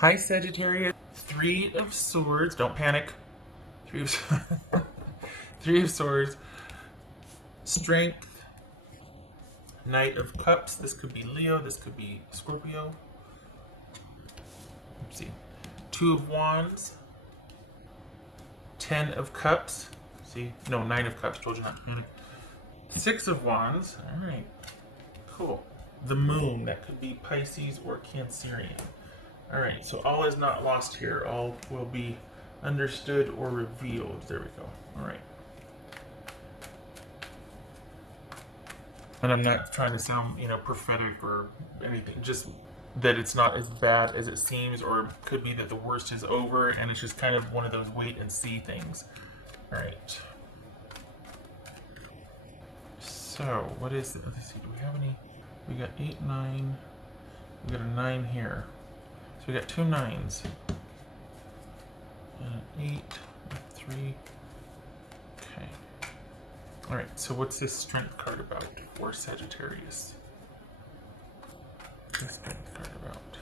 Hi, Sagittarius. Three of Swords. Don't panic. Three of, Three of Swords. Strength. Knight of Cups. This could be Leo. This could be Scorpio. Let's see. Two of Wands. 10 of Cups. See? No, 9 of Cups. Told you not to panic. 6 of Wands. All right. Cool. The Moon. That could be Pisces or Cancerian. All right. So all is not lost here. All will be understood or revealed. There we go. All right. And I'm not trying to sound, prophetic or anything. Just that it's not as bad as it seems, or it could be that the worst is over, and it's just kind of one of those wait and see things. All right. So what is it? Let's see. Do we have any? We got 8, 9. We got a 9 here. So we got 2 9s. And an 8, 3. Okay. All right. So what's this strength card about for Sagittarius? What's this strength card about?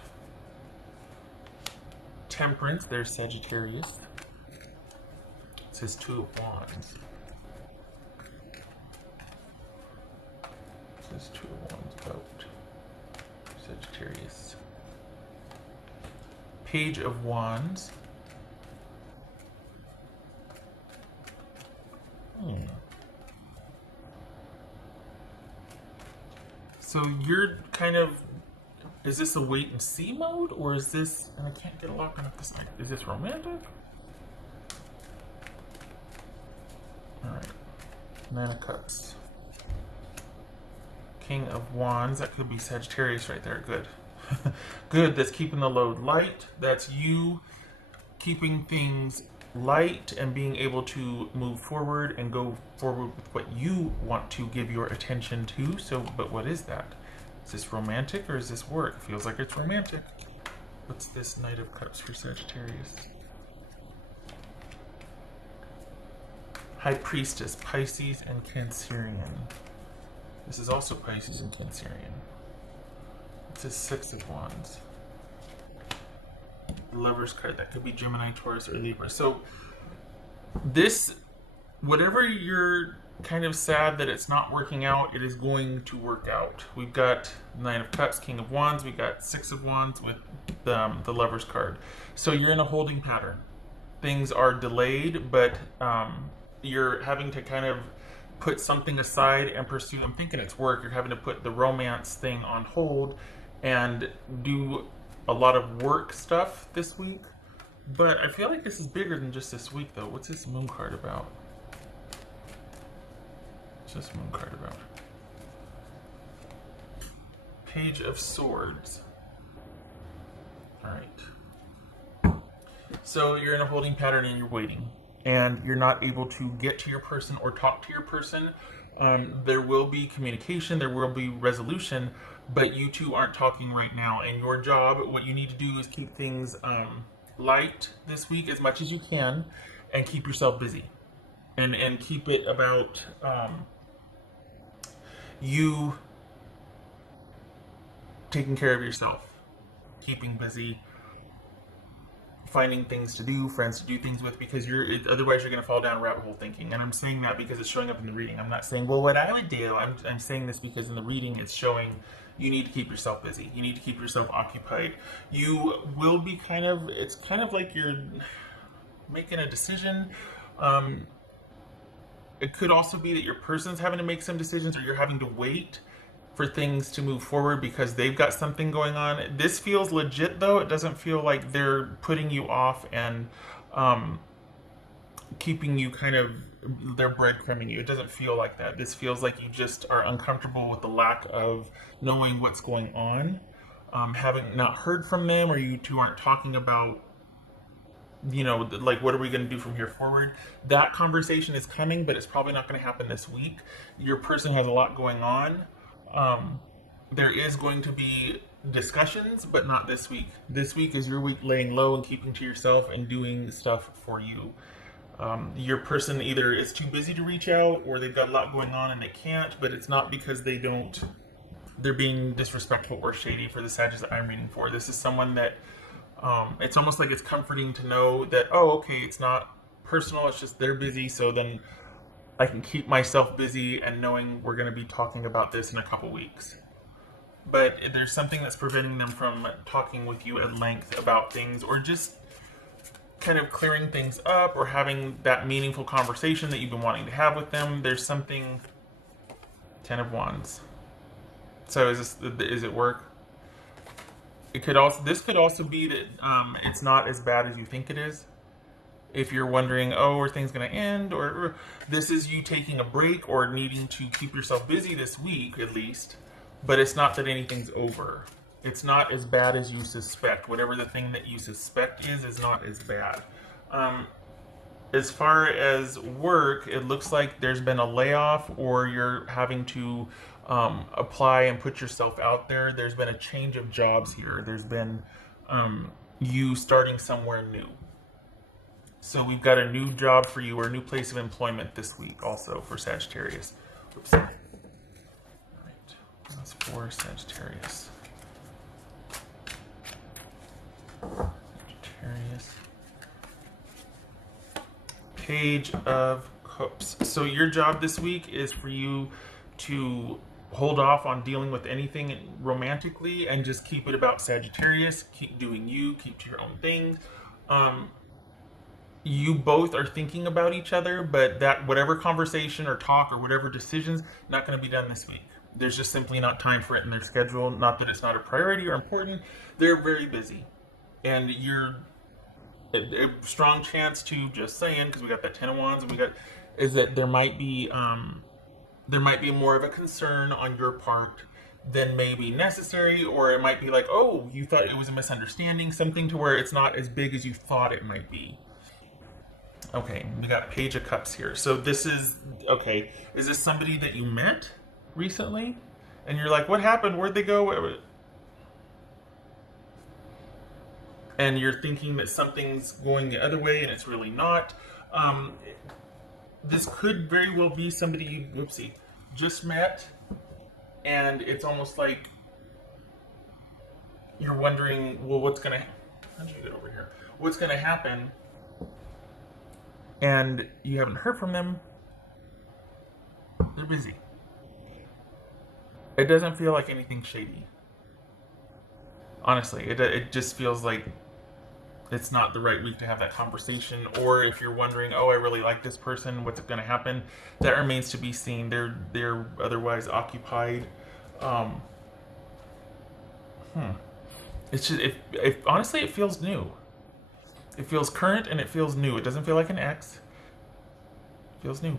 Temperance. There's Sagittarius. It says 2 of Wands. It says 2 of Wands about Sagittarius. Page of Wands. So you're kind of, is this a wait and see mode, or is this, and I can't get a lock on it this night, is this romantic? Alright. 9 of Cups. King of Wands, that could be Sagittarius right there, good. Good, that's keeping the load light. That's you keeping things light and being able to move forward and go forward with what you want to give your attention to. So, but what is that? Is this romantic or is this work? It feels like it's romantic. What's this Knight of Cups for Sagittarius? High Priestess, Pisces and Cancerian. This is also Pisces and Cancerian. It's a 6 of Wands. The Lover's card, that could be Gemini, Taurus, or Libra. So this, whatever you're kind of sad that it's not working out, it is going to work out. We've got 9 of Cups, King of Wands. We got 6 of Wands with the Lover's card. So you're in a holding pattern. Things are delayed, but you're having to kind of put something aside and pursue. I'm thinking it's work. You're having to put the romance thing on hold and do a lot of work stuff this week. But I feel like this is bigger than just this week, though. What's this Moon card about? What's this Moon card about? Page of Swords. All right. So you're in a holding pattern and you're waiting. And you're not able to get to your person or talk to your person. There will be communication, there will be resolution, but you two aren't talking right now. And your job, what you need to do is keep things light this week as much as you can, and keep yourself busy. And keep it about you taking care of yourself, keeping busy, finding things to do, friends to do things with, because otherwise you're going to fall down a rabbit hole thinking. And I'm saying that because it's showing up in the reading. I'm not saying, well, what I would do. I'm saying this because in the reading it's showing you need to keep yourself busy. You need to keep yourself occupied. You will be it's kind of like you're making a decision. It could also be that your person's having to make some decisions, or you're having to wait for things to move forward because they've got something going on. This feels legit, though. It doesn't feel like they're putting you off and keeping you they're breadcrumbing you. It doesn't feel like that. This feels like you just are uncomfortable with the lack of knowing what's going on, having not heard from them, or you two aren't talking about, like, what are we going to do from here forward? That conversation is coming, but it's probably not going to happen this week. Your person has a lot going on. There is going to be discussions, but not this week. This week is your week laying low and keeping to yourself and doing stuff for you. Your person either is too busy to reach out, or they've got a lot going on and they can't, but it's not because they're being disrespectful or shady for the Sagittarius that I'm reading for. This is someone that It's almost like it's comforting to know that, oh, okay, it's not personal, it's just they're busy, so then I can keep myself busy and knowing we're going to be talking about this in a couple weeks. But there's something that's preventing them from talking with you at length about things, or just kind of clearing things up, or having that meaningful conversation that you've been wanting to have with them. There's something. 10 of Wands. So is it work? It could also This could also be that it's not as bad as you think it is. If you're wondering, oh, are things going to end, or this is you taking a break or needing to keep yourself busy this week at least, but it's not that anything's over. It's not as bad as you suspect. Whatever the thing that you suspect is not as bad. As far as work, it looks like there's been a layoff, or you're having to apply and put yourself out there. There's been a change of jobs here. There's been you starting somewhere new. So we've got a new job for you, or a new place of employment this week also for Sagittarius. Oops. All right. That's for Sagittarius. Sagittarius. Page of Cups. So your job this week is for you to hold off on dealing with anything romantically and just keep it about Sagittarius. Keep doing you. Keep to your own thing. You both are thinking about each other, but that whatever conversation or talk or whatever decisions, not going to be done this week. There's just simply not time for it in their schedule. Not that it's not a priority or important. They're very busy, and you're a strong chance to, just saying, because we got that 10 of Wands, and is that there might be more of a concern on your part than maybe necessary, or it might be like, oh, you thought it was a misunderstanding, something to where it's not as big as you thought it might be. Okay, we got Page of Cups here. So this is, okay, is this somebody that you met recently? And you're like, what happened? Where'd they go? And you're thinking that something's going the other way, and it's really not. This could very well be somebody you, whoopsie, just met, and it's almost like you're wondering, well, how did you get over here? What's gonna happen? And you haven't heard from them. They're busy. It doesn't feel like anything shady. Honestly, it just feels like it's not the right week to have that conversation. Or if you're wondering, oh, I really like this person, what's going to happen? That remains to be seen. They're otherwise occupied. It's just, if honestly, it feels new. It feels current and it feels new. It doesn't feel like an ex. It feels new.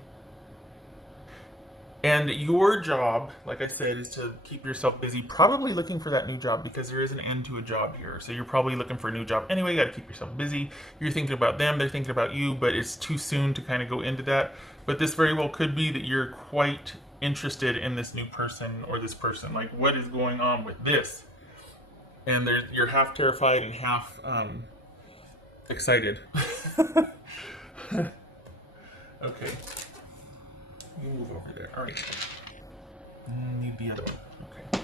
And your job, like I said, is to keep yourself busy, probably looking for that new job, because there is an end to a job here. So you're probably looking for a new job anyway. You got to keep yourself busy. You're thinking about them, they're thinking about you, but it's too soon to kind of go into that. But this very well could be that you're quite interested in this new person, or this person. Like, what is going on with this? And you're half terrified and half excited. Okay. You move over there. All right. Need the other one. Okay. All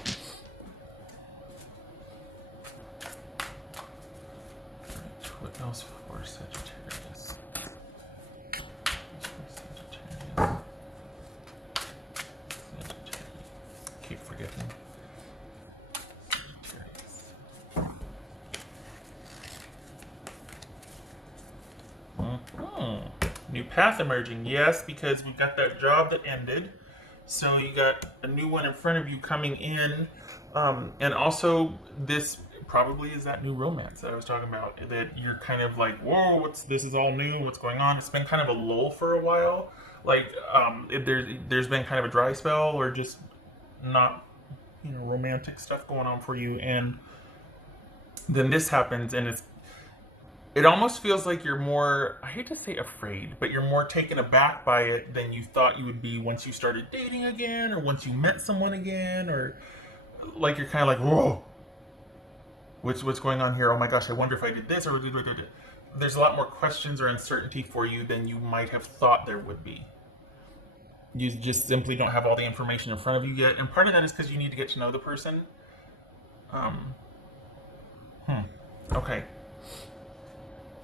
right. What else for Sagittarius? Sagittarius. Keep forgetting. Sagittarius. New path emerging. Yes, because we've got that job that ended. So you got a new one in front of you coming in. And also this probably is that new romance that I was talking about, that you're kind of like, whoa, this is all new, what's going on? It's been kind of a lull for a while. Like there's been kind of a dry spell, or just not, romantic stuff going on for you. And then this happens, and it almost feels like you're more, I hate to say afraid, but you're more taken aback by it than you thought you would be once you started dating again, or once you met someone again, or like you're kind of like, whoa, what's going on here? Oh my gosh, I wonder if I did this, or did. There's a lot more questions or uncertainty for you than you might have thought there would be. You just simply don't have all the information in front of you yet, and part of that is because you need to get to know the person. Okay.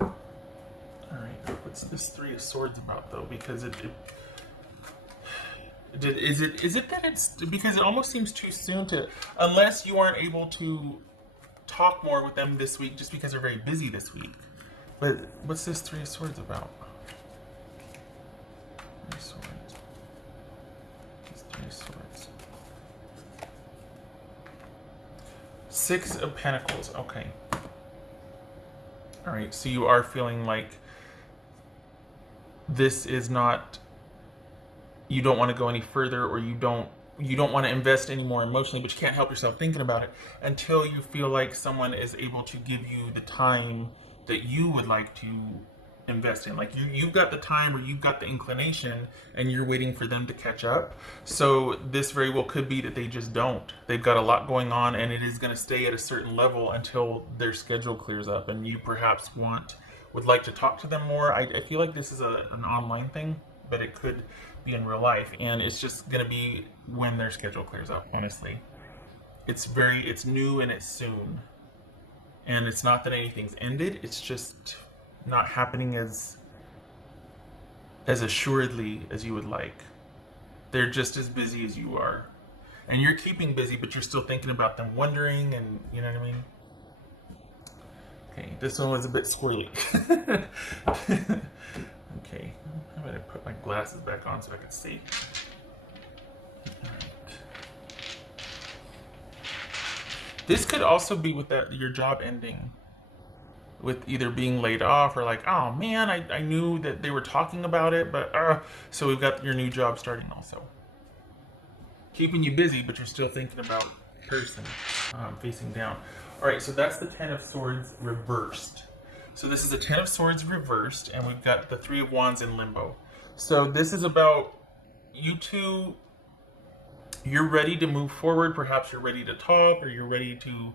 All right, what's this Three of Swords about though? Because is it that it's because it almost seems too soon to, unless you aren't able to talk more with them this week just because they're very busy this week. But what's this Three of Swords about? Three of Swords. These Three of Swords. Six of Pentacles. Okay. All right. So you are feeling like this is not. You don't want to go any further, or you don't want to invest any more emotionally, but you can't help yourself thinking about it until you feel like someone is able to give you the time that you would like to invest in. Like you've got the time, or you've got the inclination, and you're waiting for them to catch up. So this very well could be that they just don't. They've got a lot going on, and it is going to stay at a certain level until their schedule clears up, and you perhaps would like to talk to them more. I feel like this is an online thing, but it could be in real life, and it's just going to be when their schedule clears up. Honestly, it's new and it's soon, and it's not that anything's ended, it's just not happening as assuredly as you would like. They're just as busy as you are, and you're keeping busy, but you're still thinking about them, wondering, and you know what I mean. Okay, this one was a bit squirrely. Okay, I'm gonna put my glasses back on so I can see. Right. This could also be with your job ending, with either being laid off or like, oh man, I knew that they were talking about it, but so we've got your new job starting also. Keeping you busy, but you're still thinking about person facing down. All right, so that's the Ten of Swords reversed. So this is a Ten of Swords reversed, and we've got the Three of Wands in limbo. So this is about you two. You're ready to move forward. Perhaps you're ready to talk, or you're ready to.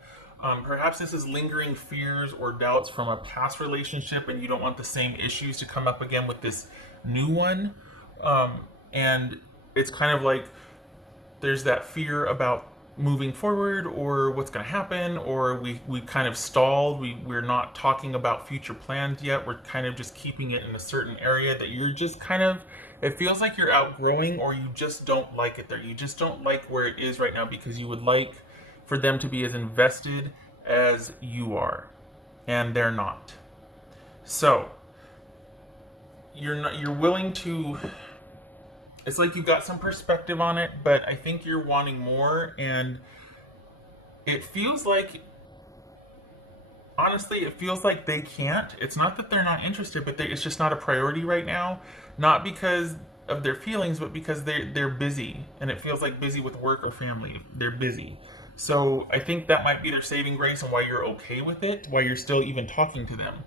Perhaps this is lingering fears or doubts from a past relationship, and you don't want the same issues to come up again with this new one. And it's kind of like there's that fear about moving forward, or what's going to happen, or we kind of stalled. We're not talking about future plans yet. We're kind of just keeping it in a certain area that you're just kind of, it feels like you're outgrowing, or you just don't like it there. You just don't like where it is right now, because you would like for them to be as invested as you are, and they're not. So you're willing to, it's like you've got some perspective on it, but I think you're wanting more, and it feels like, honestly, it feels like they can't. It's not that they're not interested, but it's just not a priority right now. Not because of their feelings, but because they're busy, and it feels like busy with work or family. They're busy. So I think that might be their saving grace, and why you're okay with it, why you're still even talking to them,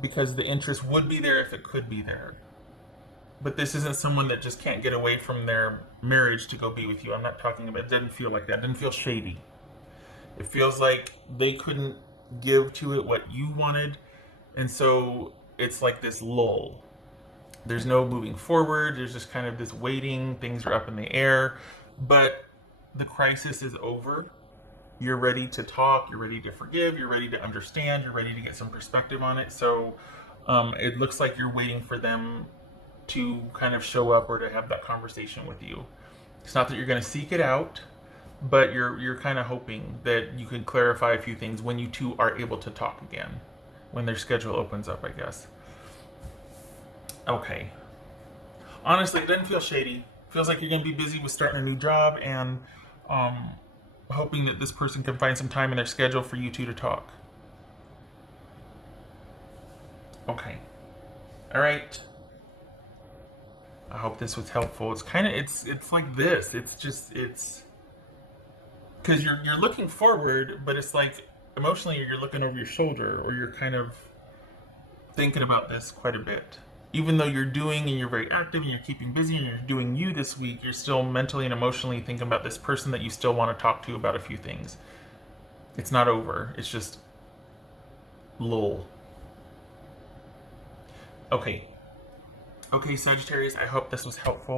because the interest would be there if it could be there. But this isn't someone that just can't get away from their marriage to go be with you. I'm not talking about, it doesn't feel like that. It doesn't feel shady. It feels like they couldn't give to it what you wanted, and so it's like this lull. There's no moving forward. There's just kind of this waiting. Things are up in the air, but the crisis is over. You're ready to talk. You're ready to forgive. You're ready to understand. You're ready to get some perspective on it. So it looks like you're waiting for them to kind of show up, or to have that conversation with you. It's not that you're going to seek it out, but you're kind of hoping that you can clarify a few things when you two are able to talk again, when their schedule opens up, I guess. Okay. Honestly, it doesn't feel shady. It feels like you're going to be busy with starting a new job, and hoping that this person can find some time in their schedule for you two to talk. Okay. All right. I hope this was helpful. It's kind of, it's like this. It's because you're looking forward, but it's like emotionally you're looking over your shoulder, or you're kind of thinking about this quite a bit. Even though you're doing, and you're very active, and you're keeping busy, and you're doing you this week, you're still mentally and emotionally thinking about this person that you still want to talk to about a few things. It's not over. It's just lull. Okay. Okay, Sagittarius, I hope this was helpful.